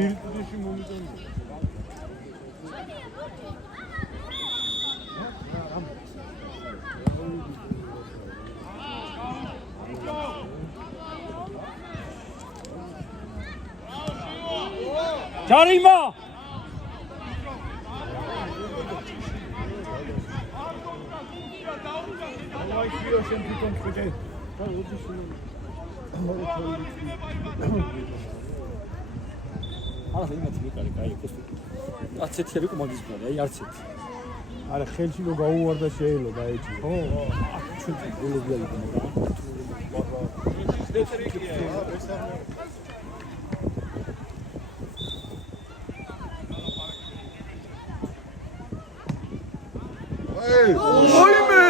ერთდეში მომიტანო. ჯარიმა შენ თვითონ ხიდე და ოდიშ არა იმათ მეკარი კაი კოსტი აცეთები კომანდის გარი აი არც ერთი არა ხელში რო გაუვარდა შეელო დაეჭი ხო ჩვენ გოლები აიგო ოიმე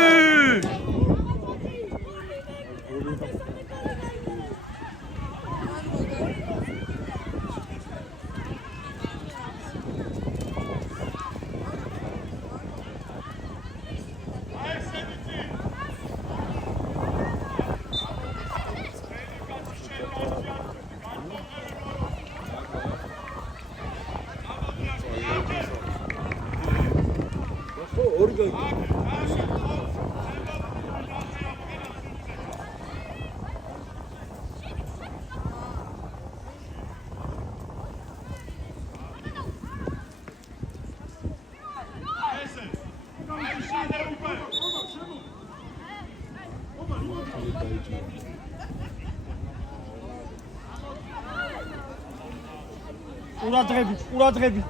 ყურადღები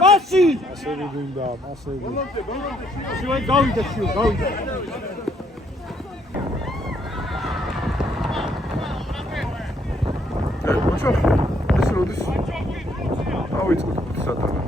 პასი ასევი გინდა ასევი შუა გავიდა ბოჭო ეს როდის დავიწყოთ სათანა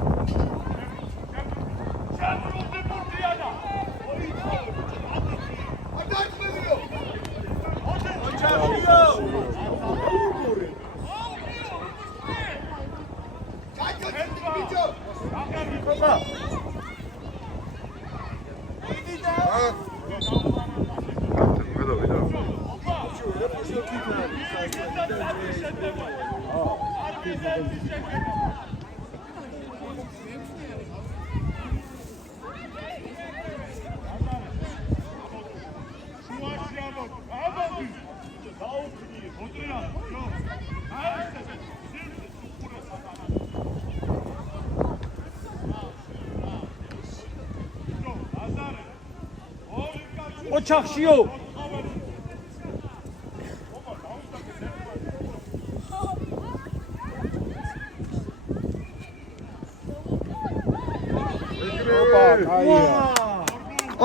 ოჩახშიო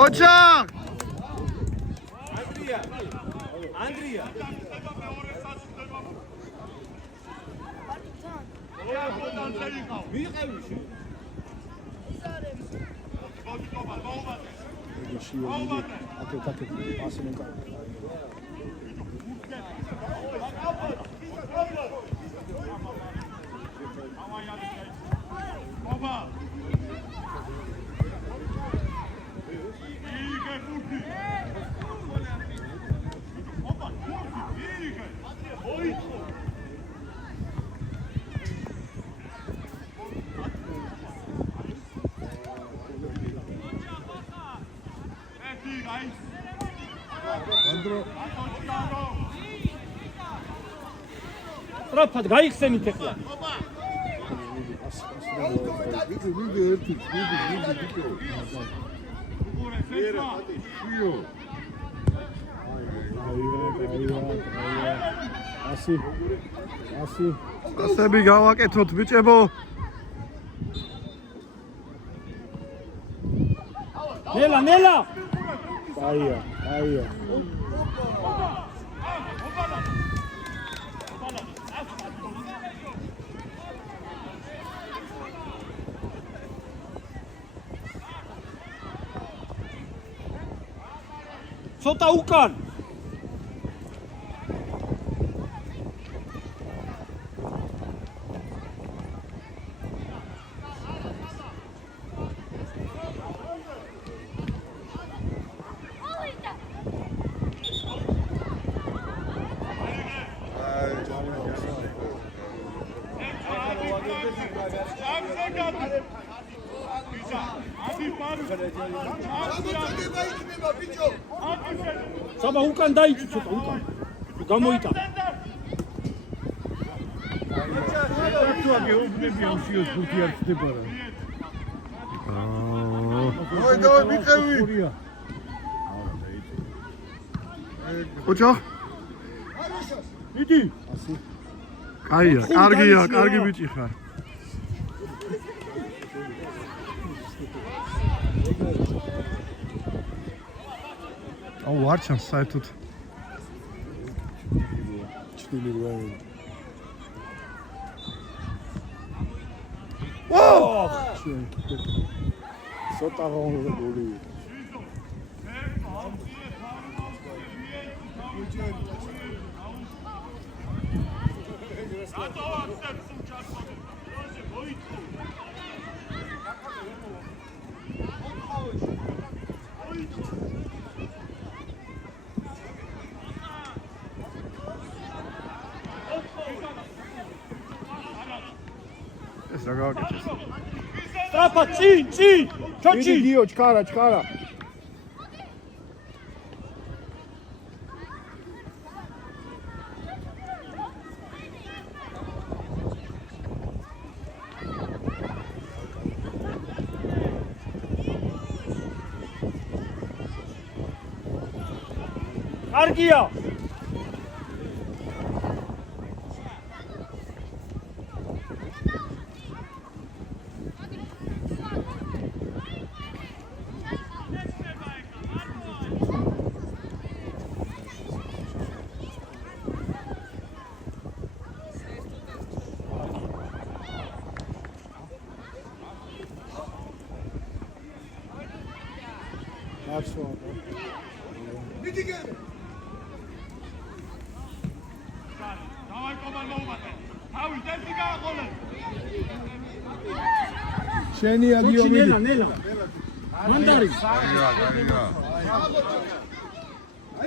ოჩახ ანდრია მიყევში აკეთე პასი მეკა ტრაფად გაიხსენით ახლა ასები გავაკეთოთ ბიჭებო ნელა აია ცოტა უკან. საბა უკან დაიწი ცოტა უკან. გამოიტა. აქტუალია უბნები ამშიოს ხუთი არ ხდება რა. დავай მიყევი. ოჩა. მიდი. კაია, კარგია, კარგი ბიჭი ხარ. აუ არ ჩანს საერთოდ. ჩტილი რა. ვაუ! ცოტა გონებული. ეს რა გავაკეთეს? სტრაფა წინ, ჩოჩი. გიო, ჩქარა. კარგია. შენი აგიო ნელა. მანდარი.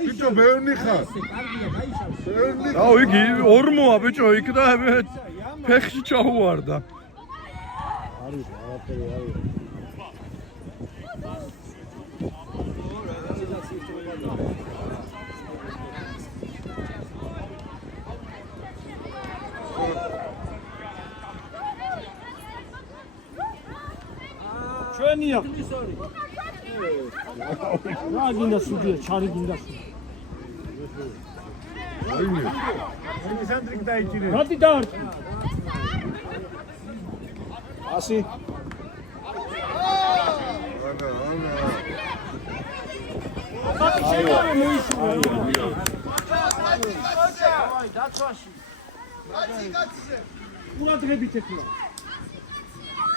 ბიჭო მეუნი ხარ? კარგია, დაიშალე. აუ იგი ორმოა ბიჭო იქ და ფეხში ჩაუვარდა. არის, არაფერი არის. ჩვენია. რა გინდა სუდია, ჩარი გინდა. ალექსანდრიკ დაიჭირე. რადი დაარტყი. 100. შეგარე მოიშურე. დაცვაში. ყურადღებით ეხლა.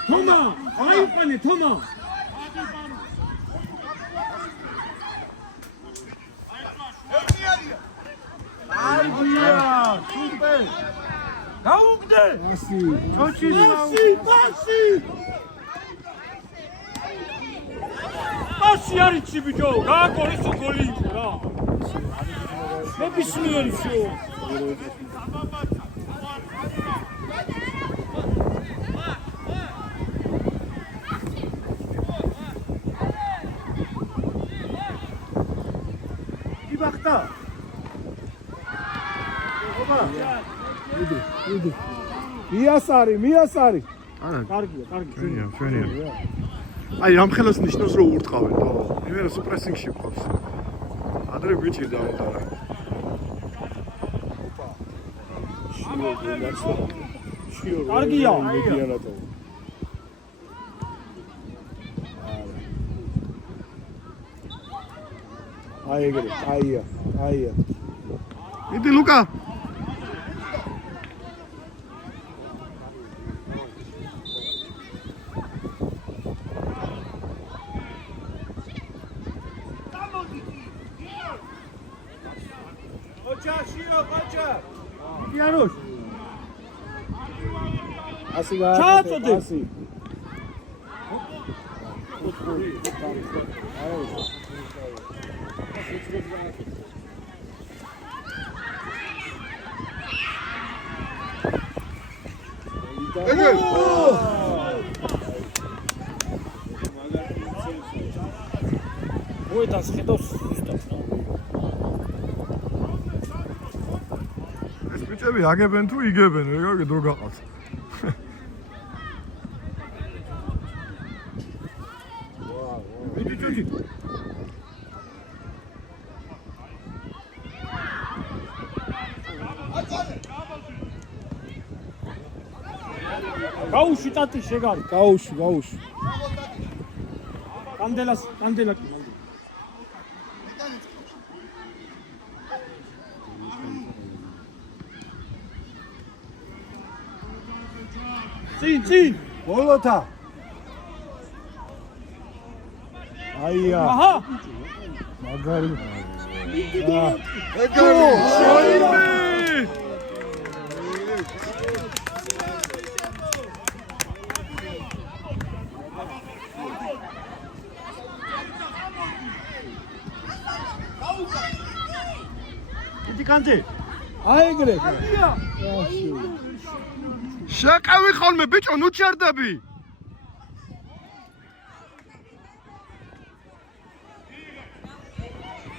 თომა, აიყვანე თომა. აიგია, სუპერ. გაუგდე. 100. ჩოჩი, პასი. პასი არის ბიჭო, გააკორი სულ გოლი იყო რა. ნებისმიერი შო. იბახტა. ოპა. მიდი. მიასარი. არა, კარგია. ჩვენია. აი ამ ხელას ნიშნავს რომ ურტყავენ, ხო? იმერა სუპრესინგში ვყავს. ადრე ბიჭი დაუტარა. კარგია. აი ეგრე, აია. იდი ლუკა. იაროშ. ასი გააკეთე. ჩააწოდე. ასი. მოედანს ხედავს ზუსტად. ეს ბიჭები აგებენ თუ იგებენ, რა დრო გაყავს. მიდი წუთი. გაუში ტატი შეგარი. გაუში. კანდელა კი მოვიდა. წინ. ბოლოთა. აია. აჰა. მაგარი. მიდი კანტე. აიგრე. შეკავი ხოლმე ბიჭო, ნუ ჩერდები.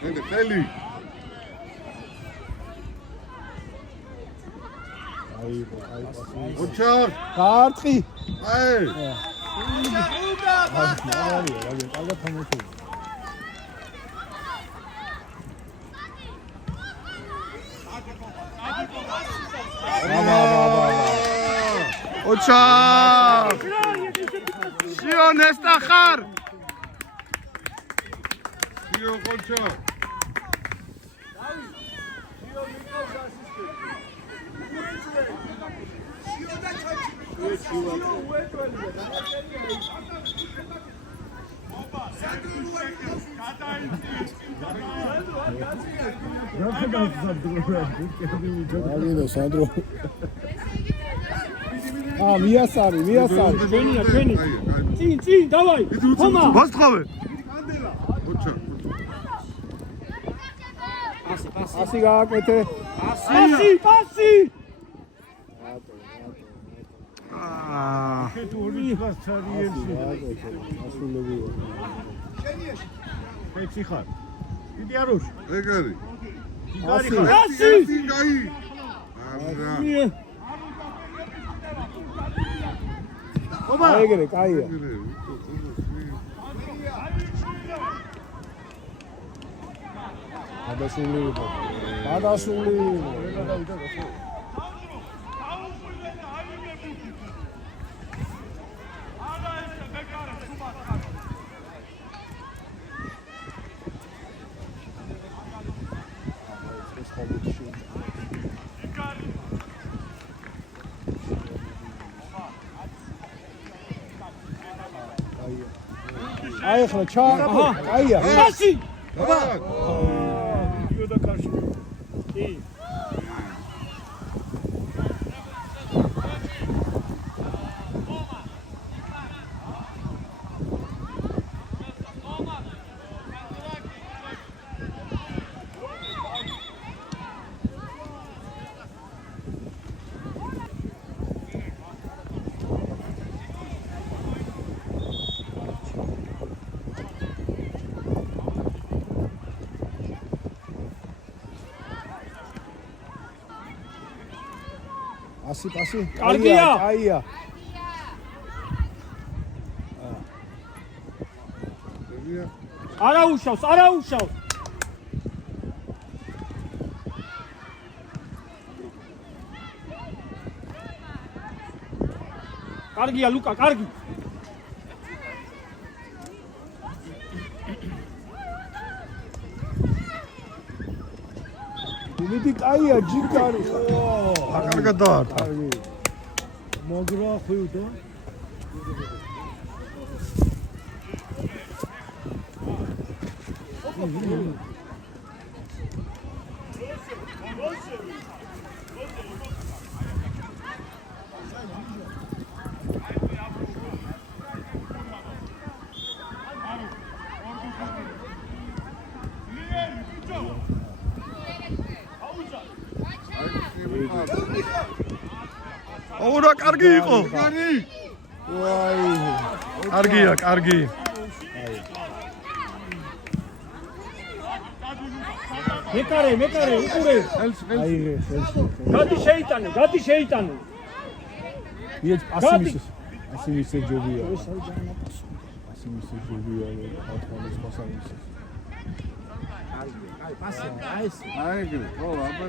ნენდე ხელი. ოჩა. გაარტყი. აი. კარგად თამაშობ. ოჩა. შიონ ესტახარ. შიო ოჩა. აგინო სანდრო. მიასარი. ჩვენი. წინ, დავაი. ხომა. ვასწავე. ოჩა. ასი გააკეთე. პასი. თუ ორი ხარცარიელში. ასულებია. ხეცი ხარ. მიდი იაროშ. ეგარი. გარი ხარ. ასი. გაი. არა. ხომა. აიგრე, კაია. გადასული. აი ხლა ჩააყო. აია. პასი. მიდიოდა კარში. კი. პასი. კარგია. კაია. არა უშავს. კარგია ლუკა, კარგი. მიდი კაია, ჯიგარი. კარგად დაარტყა. მაგრა ხვივდა. ოურა კარგი იყო. ვაი. კარგია, კარგი. მეკარე, უყურე. აიღე ხელში. გადი შეიტანე. მიეც ასე მისე ჯობია. ასე მისე ჯობია, ხალხის მასალისა. აიგე, ო, აბა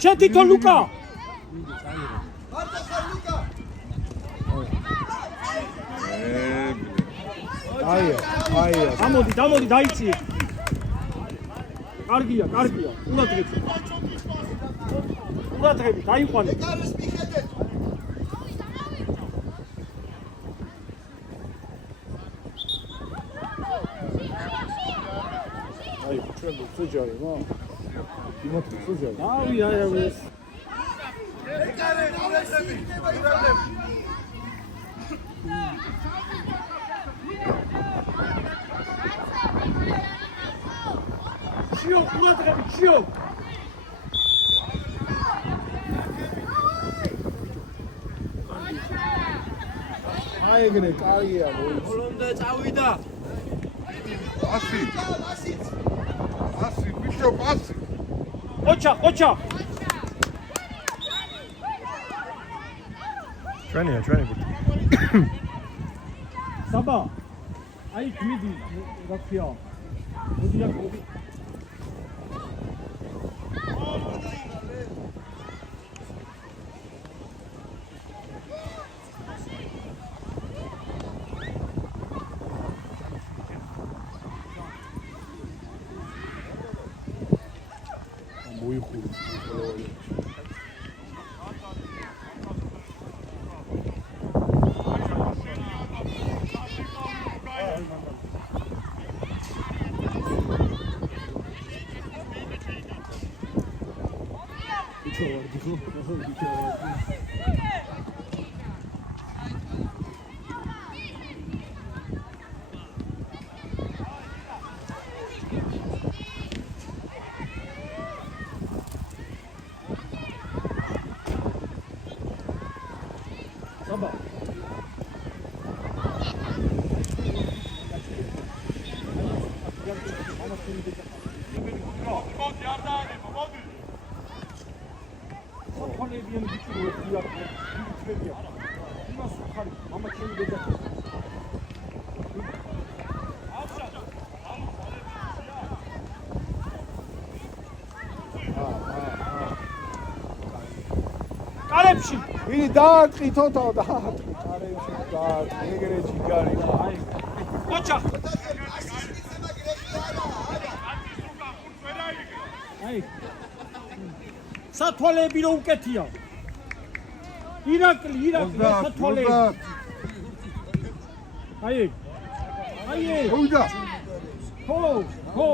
შეთითო ლუკა. აია. გამოდი, დაიცი. კარგია. ყურადღები, დაიყვანე. აი, ჩვენ ვწუჯარე, მა. იმათ ვწუჯარე. დავი ეს. შიო, ყურადღები, შიო. აიგე, კარგია, ბოლომდე წავიდა. ასი, ბიჭო, ასი. ყოჩა. ჩვენი. საბა. აი გმიდი, რა ქვია? მოდი. მოიხურე. საბა. ხონებიან ბიჭია. იმას ხარ, მამა ჩემი დედა. კარებში. ვინი დაარტყი თოთო დაარტყი. კარებში დაარტყი. ეგრე ჯიგარი. აი. ყოჩა. აი. სათვალეები რო უკეთია. ირაკლი სათვალეები. აი. ოვიდა. ხო.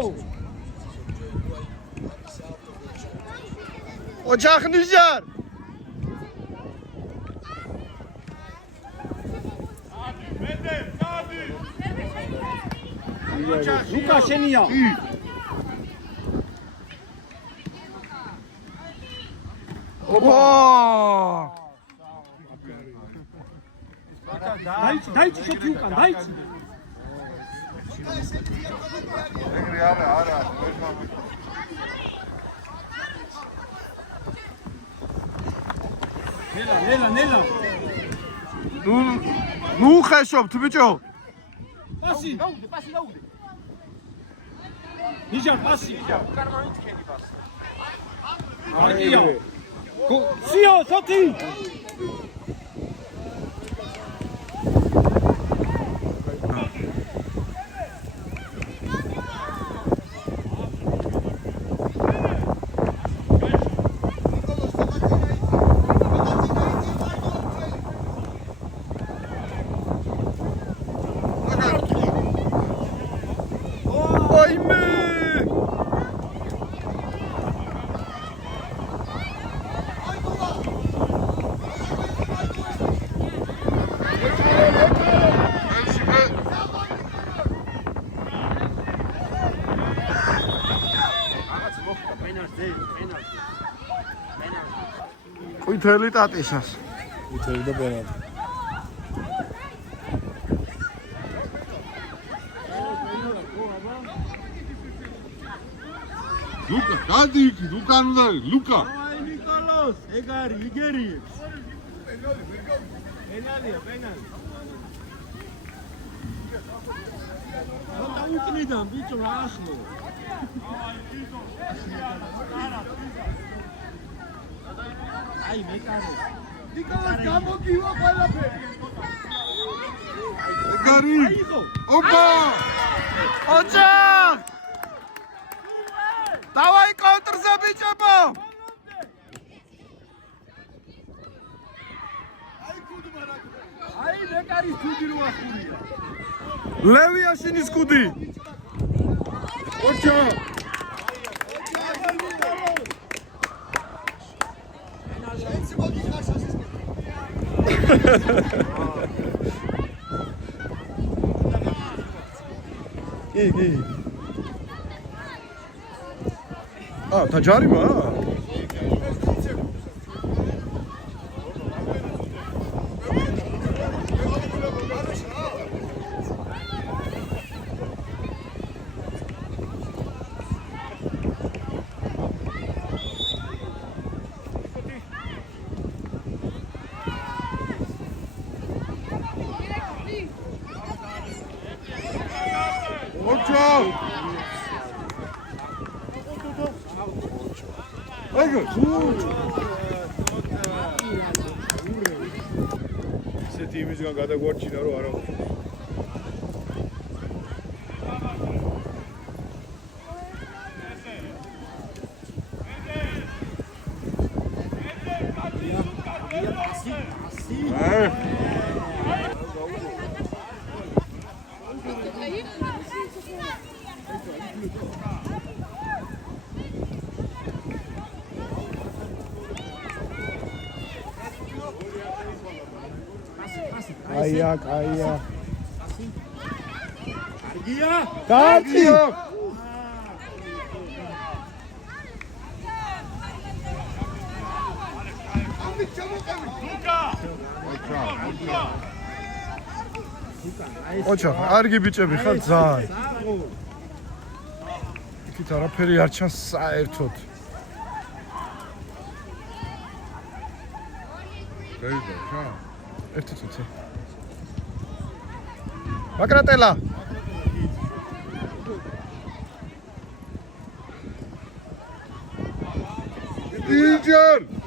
ოჯახნიშარ. ლუკა შენია. ოპა! დაიცი შეთი უკან, დაიცი. ეგრე არა. ნელა. ნუ ხეშობთ ბიჭო. პასი. ნიჟარ პასი. კარგია. სიო, სოთი. მთელი ტატისას. უთელი და პენალტი. ლუკა, გადი იქ, ლუკან უნდა ლუკა. აი ნიკოლოს, ეგ არის იგერიებს. პენალია, პენალი. და უკნიდან ბიჭო რა ახლო. აი მეკარე. ნიკოლოს გამოგივა ყველაფერი. გადი. ოპა! ოჯახ! დავაი კონტრზე ბიჭებო! აი მეკარის ქუდი რო ახურია. ლევიაშინის კუდი. ოჯახ! კი. და ჯარიმა? ოჩო! აიგო. ისეთი იმისგან გადაგვარჩინა რომ არა. კაია. გია. დაწი. ოჩახ, არგი ბიჭები ხარ ძალიან. იქით არაფერი არ ჩანს საერთოდ. დაიდა, ხა? ერთი წუთი. ბაკრატელა. იჯერ!